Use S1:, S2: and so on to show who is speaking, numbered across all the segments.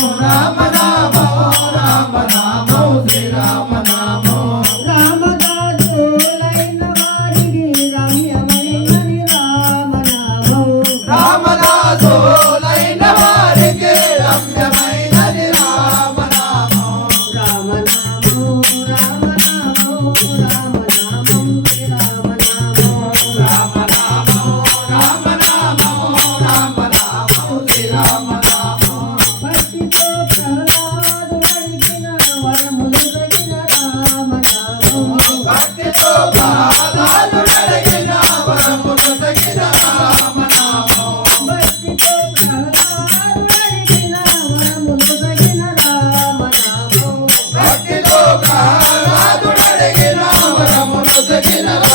S1: মোরা Hello.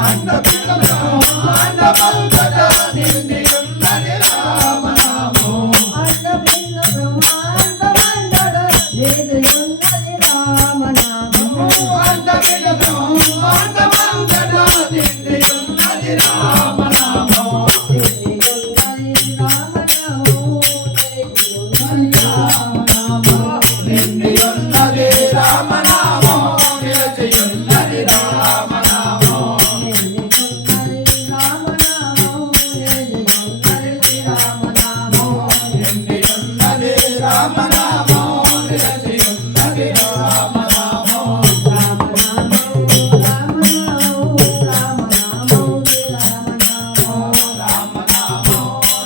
S2: అన్న
S1: పిల్లలు
S2: అన్న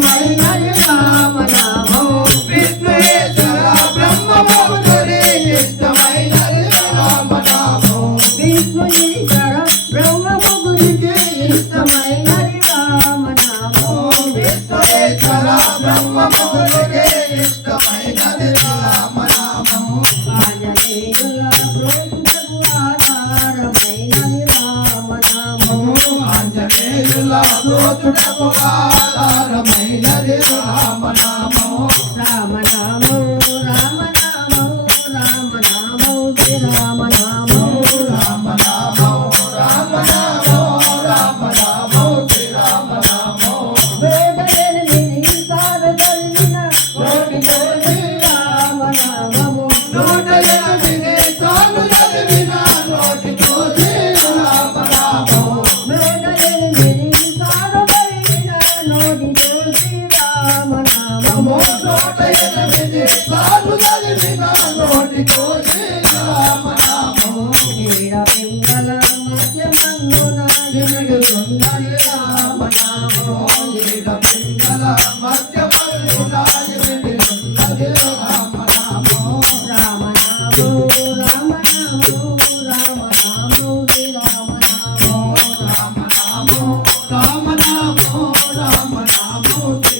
S1: la. దోచుటకు ఆధారమైనది
S2: రామనామం రామనామం.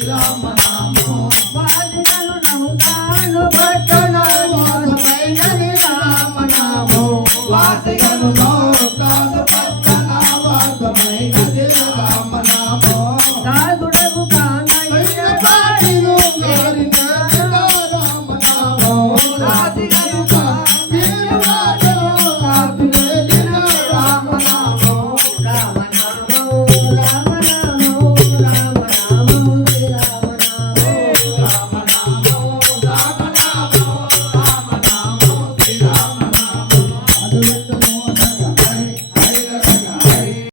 S1: Rama